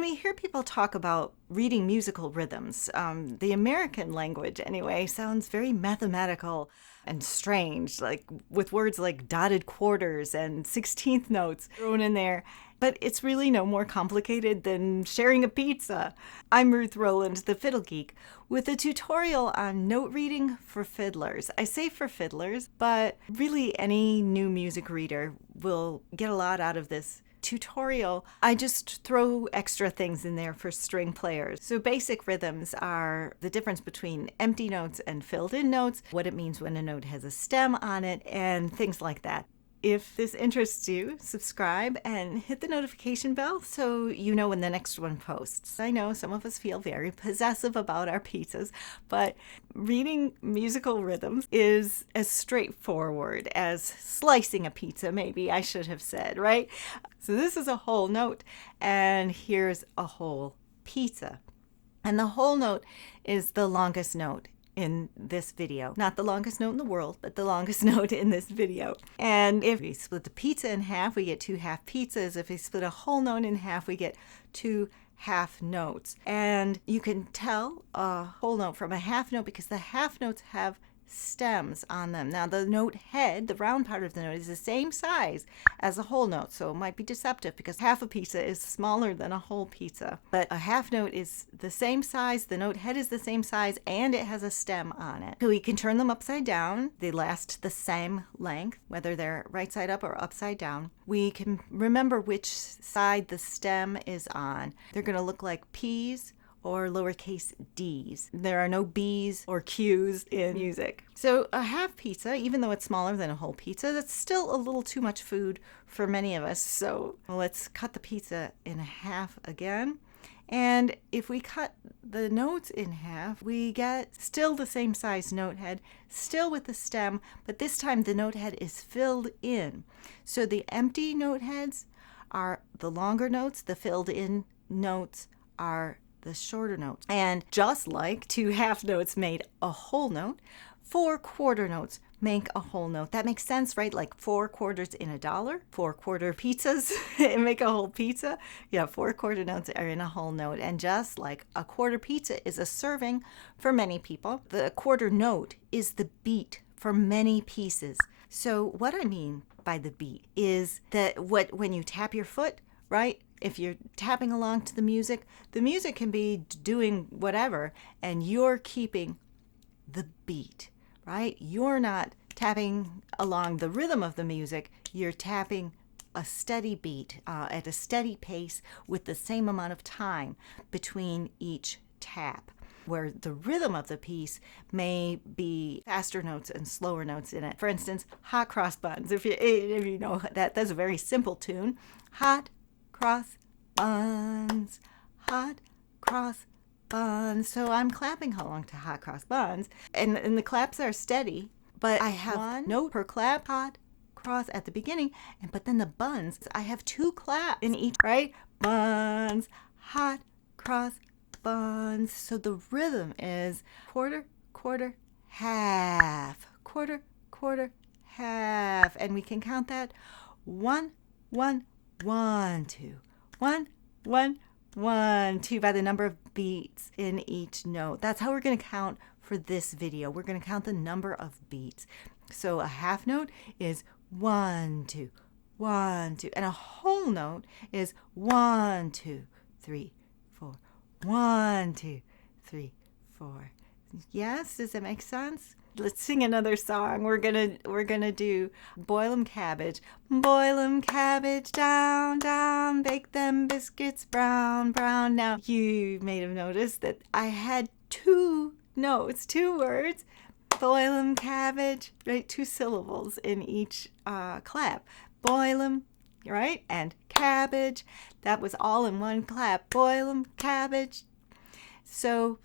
When we hear people talk about reading musical rhythms, the American language anyway sounds very mathematical and strange, like with words like dotted quarters and 16th notes thrown in there. But it's really no more complicated than sharing a pizza. I'm Ruth Rowland, the Fiddle Geek, with a tutorial on note reading for fiddlers. I say for fiddlers, but really any new music reader will get a lot out of this tutorial. I just throw extra things in there for string players. So basic rhythms are the difference between empty notes and filled in notes, what it means when a note has a stem on it, and things like that. If this interests you, subscribe and hit the notification bell so you know when the next one posts. I know some of us feel very possessive about our pizzas, but reading musical rhythms is as straightforward as slicing a pizza, maybe I should have said, right? So this is a whole note, and here's a whole pizza. And the whole note is the longest note in this video. Not the longest note in the world, but the longest note in this video. And if we split the pizza in half, we get 2 half pizzas. If we split a whole note in half, we get 2 half notes. And you can tell a whole note from a half note because the half notes have stems on them. Now the note head, the round part of the note, is the same size as a whole note, so it might be deceptive because half a pizza is smaller than a whole pizza. But a half note is the same size, the note head is the same size, and it has a stem on it. So we can turn them upside down. They last the same length, whether they're right side up or upside down. We can remember which side the stem is on. They're going to look like P's or lowercase d's. There are no b's or q's in music. So a half pizza, even though it's smaller than a whole pizza, that's still a little too much food for many of us. So let's cut the pizza in half again. And if we cut the notes in half, we get still the same size note head, still with the stem, but this time the note head is filled in. So the empty note heads are the longer notes, the filled in notes are the shorter notes. And just like 2 half notes made a whole note, 4 quarter notes make a whole note. That makes sense, right? Like 4 quarters in a dollar, 4 quarter pizzas make a whole pizza. Yeah, 4 quarter notes are in a whole note. And just like a quarter pizza is a serving for many people, the quarter note is the beat for many pieces. So what I mean by the beat is that when you tap your foot, right? If you're tapping along to the music can be doing whatever, and you're keeping the beat, right? You're not tapping along the rhythm of the music, you're tapping a steady beat at a steady pace with the same amount of time between each tap, where the rhythm of the piece may be faster notes and slower notes in it. For instance, Hot Cross Buns. If you know that's a very simple tune. Hot cross buns, hot cross buns. So I'm clapping along to Hot Cross Buns, and the claps are steady, but I have 1 note per clap, hot cross at the beginning, but then the buns, I have 2 claps in each, right? Buns, hot cross buns. So the rhythm is quarter, quarter, half, quarter, quarter, half, and we can count that 1, 1, 1, 2, 1, 1, 1, 2 by the number of beats in each note. That's how we're going to count for this video. We're going to count the number of beats. So a half note is 1, 2, 1, 2, and a whole note is 1, 2, 3, 4, 1, 2, 3, 4. Yes, does that make sense? Let's sing another song. We're gonna do Boil 'em Cabbage. Boil 'em cabbage down, down, bake them biscuits brown, brown. Now, you may have noticed that I had 2 notes, 2 words. Boil 'em cabbage, right? 2 syllables in each clap. Boil 'em, right? And cabbage. That was all in one clap. Boil 'em cabbage. So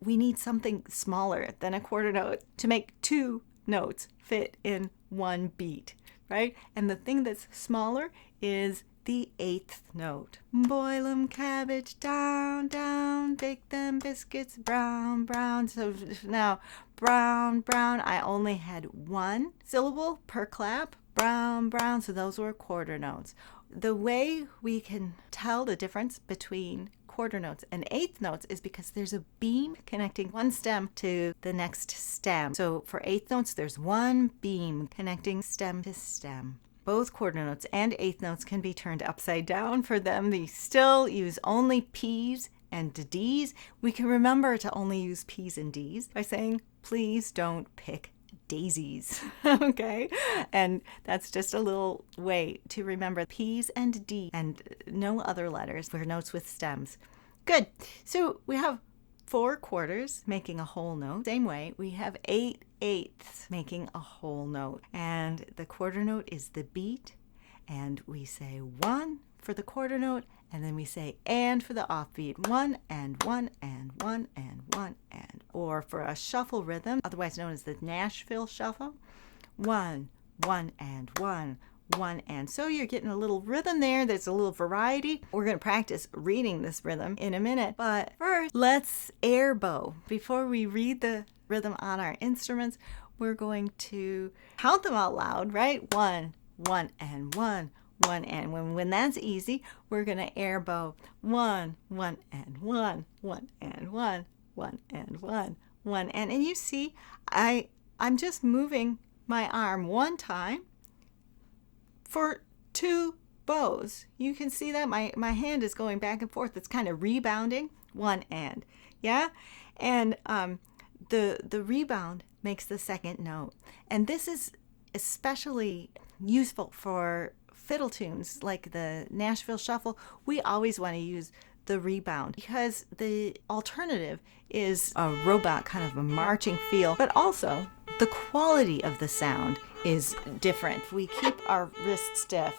we need something smaller than a quarter note to make 2 notes fit in 1 beat, right? And the thing that's smaller is the 8th note. Boil 'em cabbage down, down, bake them biscuits brown, brown. So now brown, brown, I only had 1 syllable per clap. Brown, brown, so those were quarter notes. the way we can tell the difference between quarter notes and eighth notes is because there's a beam connecting one stem to the next stem. So for eighth notes, there's one beam connecting stem to stem. Both quarter notes and eighth notes can be turned upside down. For them, they still use only P's and D's. We can remember to only use P's and D's by saying, please don't pick daisies. Okay? And that's just a little way to remember P's and D and no other letters for notes with stems. Good. So we have 4 quarters making a whole note. Same way, we have 8 eighths making a whole note. And the quarter note is the beat. And we say 1 for the quarter note, and then we say and for the offbeat. 1 and 1 and 1 and 1 and. Or for a shuffle rhythm, otherwise known as the Nashville shuffle, 1, 1 and 1, 1 and. So you're getting a little rhythm there. There's a little variety. We're going to practice reading this rhythm in a minute. But first, let's air bow. Before we read the rhythm on our instruments, we're going to count them out loud, right? 1, 1 and 1. 1 and. When that's easy, we're going to air bow 1, 1 and 1, 1 and 1, 1 and 1, 1 and. And you see, I'm just moving my arm one time for 2 bows. You can see that my hand is going back and forth. It's kind of rebounding. 1 and. Yeah? And the rebound makes the second note. And this is especially useful for fiddle tunes like the Nashville Shuffle. We always want to use the rebound because the alternative is a robot kind of a marching feel, but also the quality of the sound is different. We keep our wrist stiff.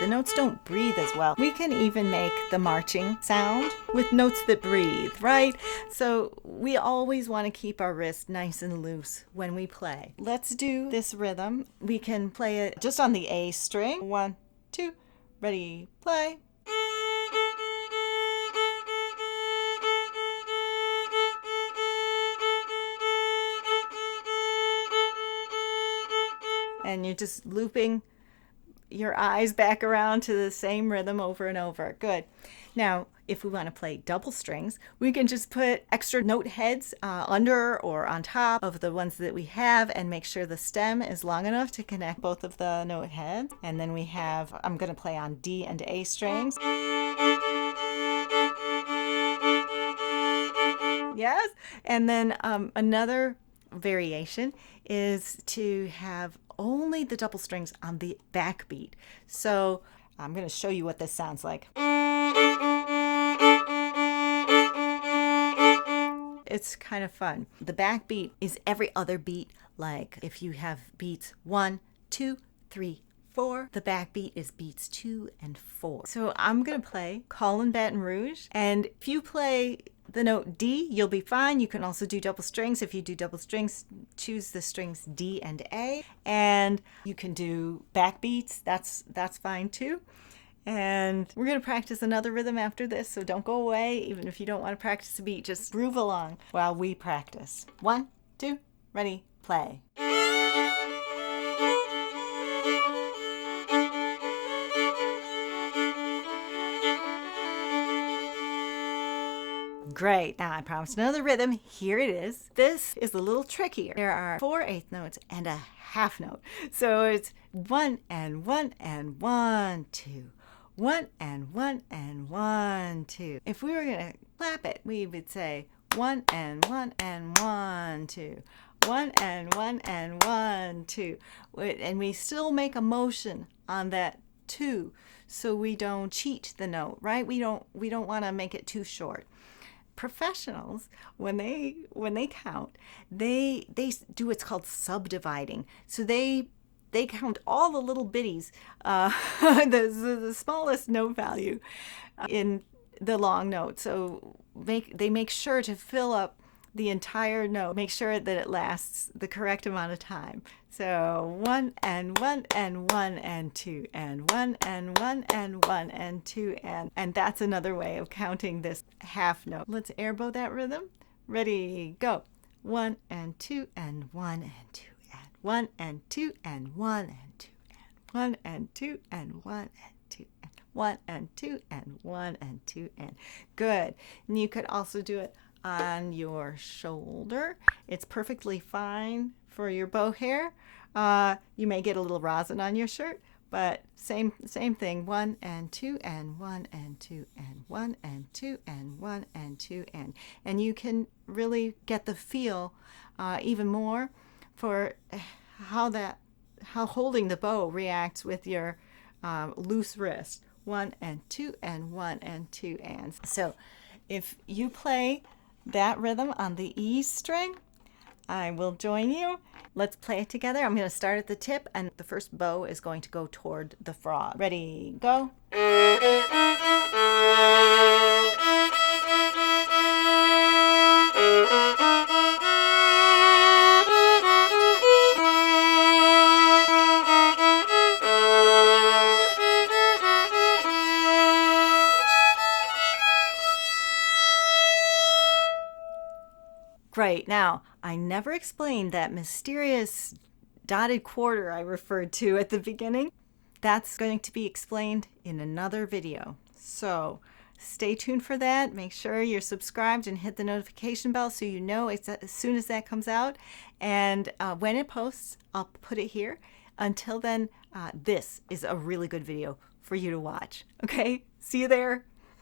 The notes don't breathe as well. We can even make the marching sound with notes that breathe, right? So we always want to keep our wrist nice and loose when we play. Let's do this rhythm. We can play it just on the A string. 1, 2, ready, play. And you're just looping your eyes back around to the same rhythm over and over. Good. Now, if we want to play double strings, we can just put extra note heads under or on top of the ones that we have and make sure the stem is long enough to connect both of the note heads. And then we have, I'm going to play on D and A strings. Yes. And then another variation is to have only the double strings on the backbeat. So I'm going to show you what this sounds like. It's kind of fun. The backbeat is every other beat. Like if you have beats 1, 2, 3, 4, the backbeat is beats 2 and 4. So I'm going to play Callin, Baton Rouge. And if you play the note D, you'll be fine. You can also do double strings. If you do double strings, choose the strings D and A. And you can do backbeats. That's fine too. And we're going to practice another rhythm after this, so don't go away. Even if you don't want to practice a beat, just groove along while we practice. 1, 2, ready, play. Great. Now I promised another rhythm. Here it is. This is a little trickier. There are 4 eighth notes and a half note. So it's 1 and 1 and 1, 2. 1 and 1 and 1, 2. If we were going to clap it, we would say 1 and 1 and 1, 2. 1 and 1 and 1, 2. And we still make a motion on that 2 so we don't cheat the note, right? We don't want to make it too short. Professionals, when they count, they do what's called subdividing. So they count all the little bitties, the smallest note value in the long note. So they make sure to fill up the entire note, make sure that it lasts the correct amount of time. So 1 and 1 and 1 and 2 and 1 and 1 and 1 and 2 and that's another way of counting this half note. Let's air bow that rhythm. Ready, go. 1 and 2 and 1 and 2 and 1 and 2 and 1 and 2 and 1 and 2 and 1 and 2 and 1 and 2 and 1 and 2 and good. And you could also do it on your shoulder. It's perfectly fine for your bow hair. You may get a little rosin on your shirt, but same thing. 1 and 2 and 1 and 2 and 1 and 2 and 1 and 2 and you can really get the feel even more for how holding the bow reacts with your loose wrist. 1 and 2 and 1 and 2 and. So if you play that rhythm on the E string, I will join you. Let's play it together. I'm going to start at the tip, and the first bow is going to go toward the frog. Ready, go. Great. Now, I never explained that mysterious dotted quarter I referred to at the beginning. That's going to be explained in another video. So stay tuned for that. Make sure you're subscribed and hit the notification bell so you know as soon as that comes out. And when it posts, I'll put it here. Until then, this is a really good video for you to watch. Okay? See you there.